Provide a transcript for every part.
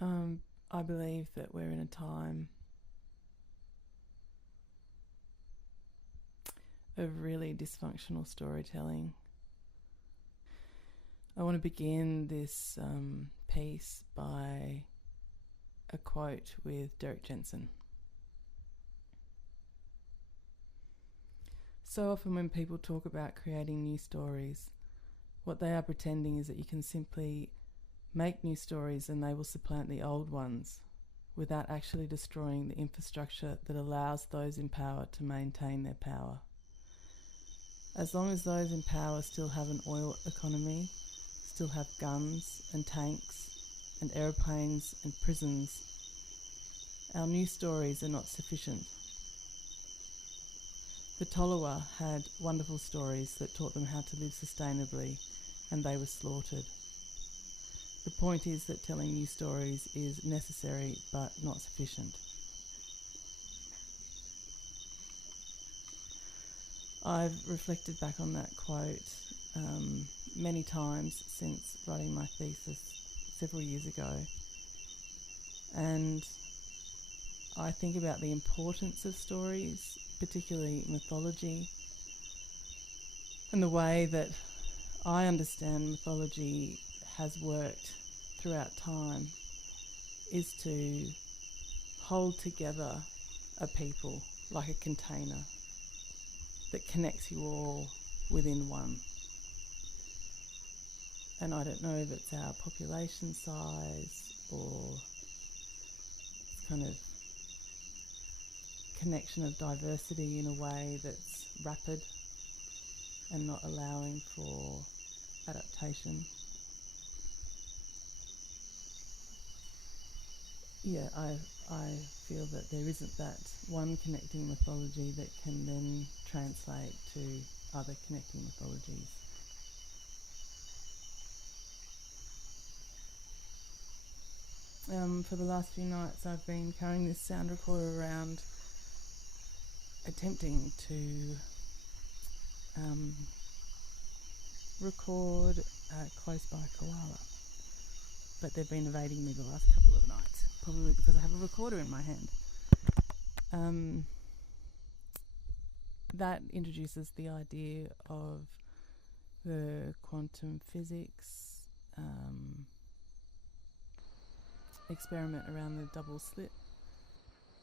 I believe that we're in a time of really dysfunctional storytelling. I want to begin this piece by a quote with Derek Jensen. So often when people talk about creating new stories, what they are pretending is that you can simply make new stories and they will supplant the old ones without actually destroying the infrastructure that allows those in power to maintain their power. As long as those in power still have an oil economy, still have guns and tanks and aeroplanes and prisons, our new stories are not sufficient. The Tolowa had wonderful stories that taught them how to live sustainably, and they were slaughtered. The point is that telling new stories is necessary but not sufficient. I've reflected back on that quote many times since writing my thesis several years ago, and I think about the importance of stories, particularly mythology, and the way that I understand mythology has worked throughout time is to hold together a people like a container that connects you all within one. And I don't know if it's our population size or it's kind of connection of diversity in a way that's rapid and not allowing for adaptation. Yeah, I feel that there isn't that one connecting mythology that can then translate to other connecting mythologies. For the last few nights I've been carrying this sound recorder around, attempting to record close by koala, but they've been evading me the last couple of nights, probably because I have a recorder in my hand. That introduces the idea of the quantum physics experiment around the double slit.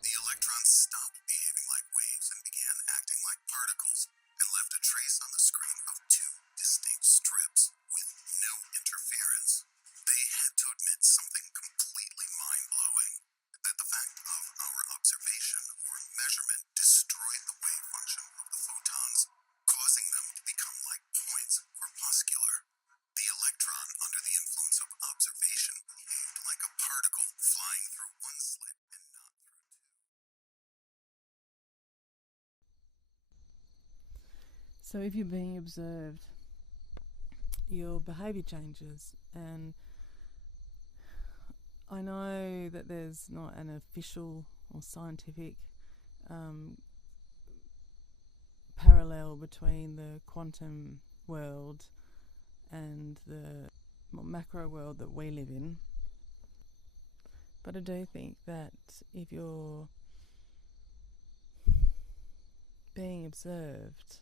The electrons stopped behaving like waves and began acting like particles, and left a trace on the screen of two distinct strips with no interference. They had to admit something completely mind-blowing, that the fact of our observation or measurement destroyed the wave function of the photons, causing them to become like points corpuscular. The electron, under the influence of observation, behaved like a particle flying through one slit and not through two. So if you're being observed, your behaviour changes, and I know that there's not an official or scientific parallel between the quantum world and the macro world that we live in, but I do think that if you're being observed,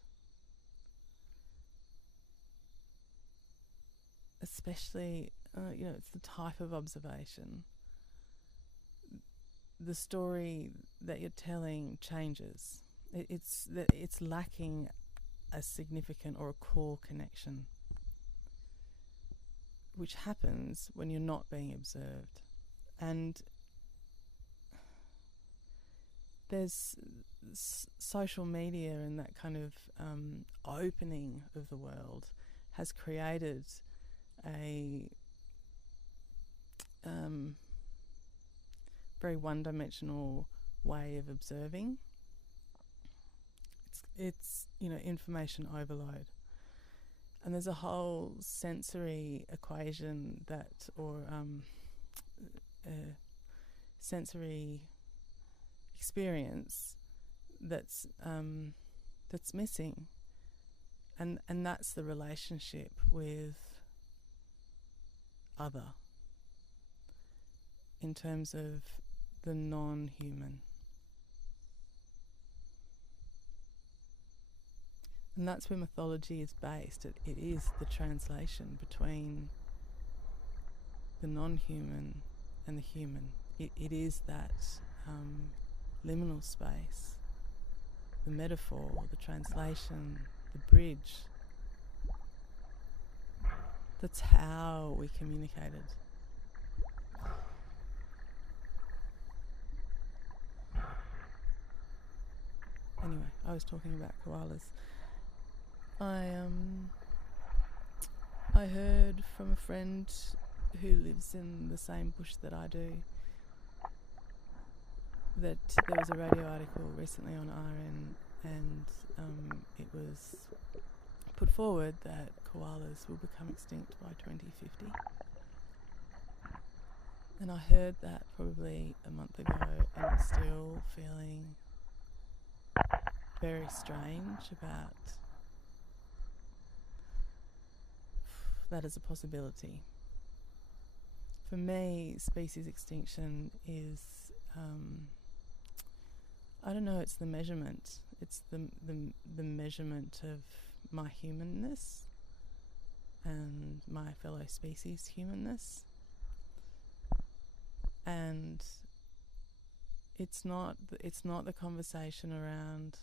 especially it's the type of observation, the story that you're telling changes. It's lacking a significant or a core connection, which happens when you're not being observed. And there's social media and that kind of opening of the world has created a very one-dimensional way of observing. It's information overload, and there's a whole sensory equation sensory experience that's missing, and that's the relationship with other. in terms of the non-human. And that's where mythology is based. It is the translation between the non-human and the human. It is that liminal space, the metaphor, the translation, the bridge. That's how we communicated. Anyway, I was talking about koalas. I heard from a friend who lives in the same bush that I do that there was a radio article recently on RN, and it was put forward that koalas will become extinct by 2050. And I heard that probably a month ago, and I'm still feeling very strange about that as a possibility. For me, species extinction is, I don't know, it's the measurement. It's the measurement of my humanness and my fellow species' humanness. And it's not the conversation around,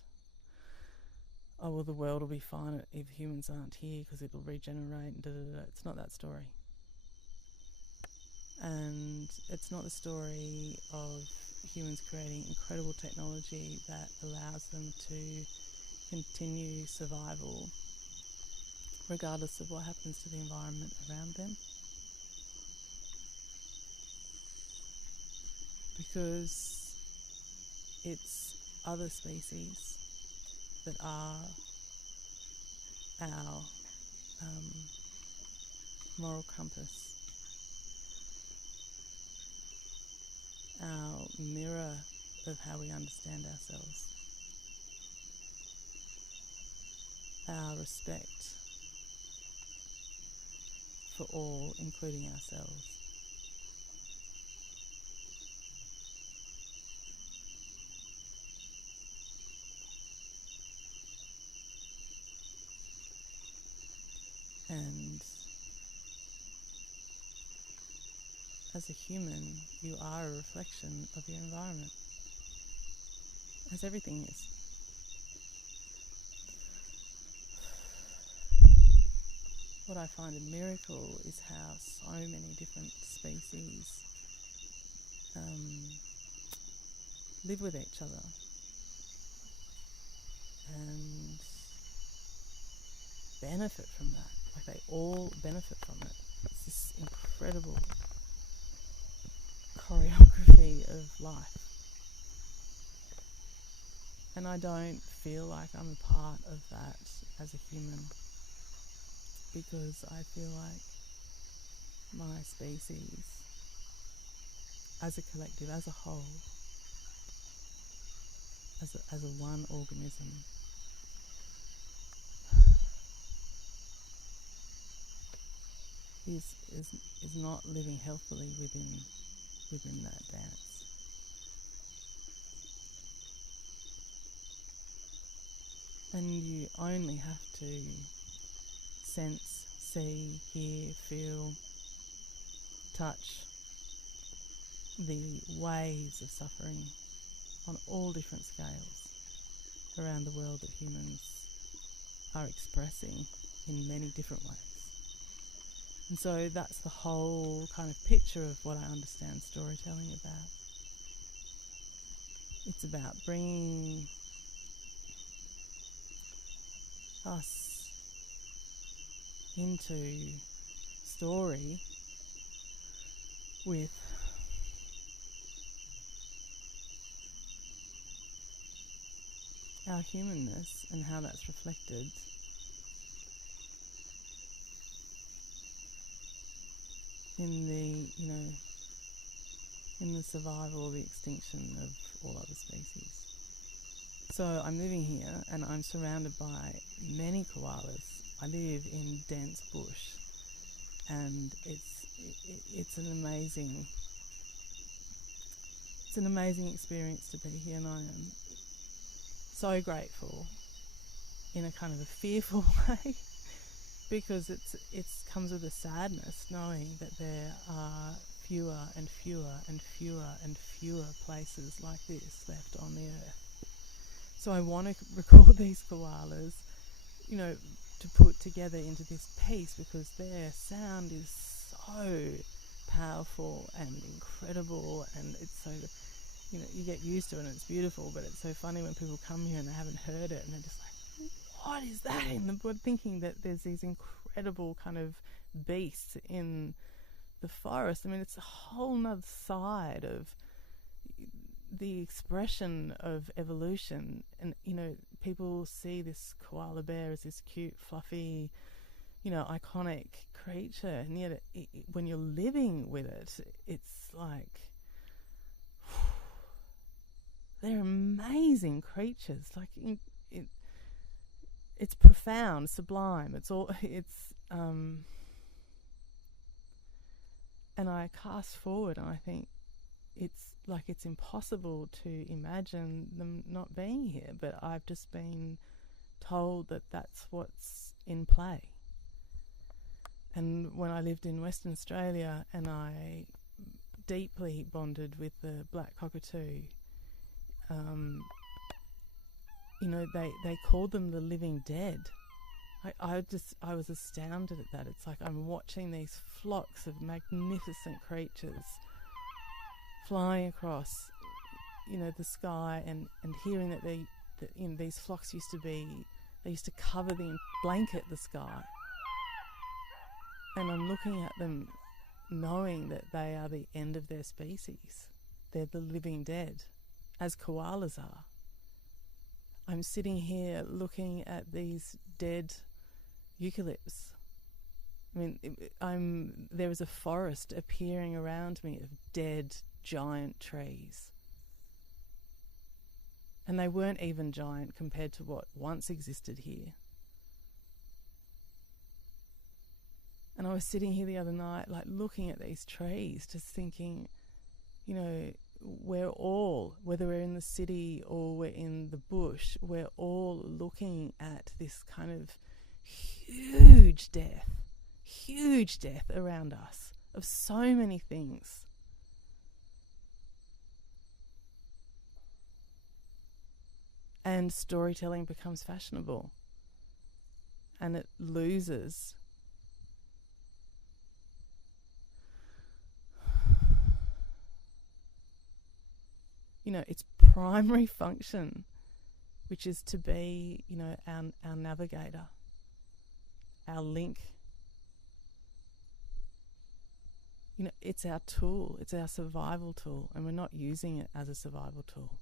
oh well, the world will be fine if humans aren't here because it'll regenerate and da-da-da. It's not that story. And it's not the story of humans creating incredible technology that allows them to continue survival regardless of what happens to the environment around them. Because it's other species that are our moral compass, our mirror of how we understand ourselves, our respect for all, including ourselves. And as a human, you are a reflection of your environment, as everything is. What I find a miracle is how so many different species live with each other and benefit from that. Like, they all benefit from it. It's this incredible choreography of life. And I don't feel like I'm a part of that as a human, because I feel like my species, as a collective, as a whole, as a one organism, is not living healthily within that dance. And you only have to sense, see, hear, feel, touch the waves of suffering on all different scales around the world that humans are expressing in many different ways. And so that's the whole kind of picture of what I understand storytelling about. It's about bringing us into story with our humanness and how that's reflected in the survival or the extinction of all other species. So I'm living here and I'm surrounded by many koalas. I live in dense bush, and it's an amazing it's an amazing experience to be here, and I am so grateful in a kind of a fearful way, because it comes with a sadness knowing that there are fewer and fewer and fewer and fewer places like this left on the earth. So I want to record these koalas, you know, to put together into this piece, because their sound is so powerful and incredible, and it's so, you know, you get used to it and it's beautiful, but it's so funny when people come here and they haven't heard it and they're just like, what is that in the wood, thinking that there's these incredible kind of beasts in the forest. I mean, it's a whole nother side of the expression of evolution. And, you know, people see this koala bear as this cute, fluffy, you know, iconic creature, and yet when you're living with it, it's like, they're amazing creatures. Like, it's profound, sublime. And I cast forward and I think it's impossible to imagine them not being here, but I've just been told that that's what's in play. And when I lived in Western Australia and I deeply bonded with the black cockatoo, you know, they called them the living dead. I was astounded at that. It's like I'm watching these flocks of magnificent creatures flying across, you know, the sky, and hearing that you know, these flocks used to cover blanket the sky. And I'm looking at them knowing that they are the end of their species. They're the living dead, as koalas are. I'm sitting here looking at these dead eucalypts. I mean, there is a forest appearing around me of dead giant trees. And they weren't even giant compared to what once existed here. And I was sitting here the other night, like looking at these trees, just thinking, you know, we're all, whether we're in the city or we're in the bush, we're all looking at this kind of huge death around us of so many things. And storytelling becomes fashionable, and it loses its primary function, which is to be, our navigator, our link. It's our tool, it's our survival tool, and we're not using it as a survival tool.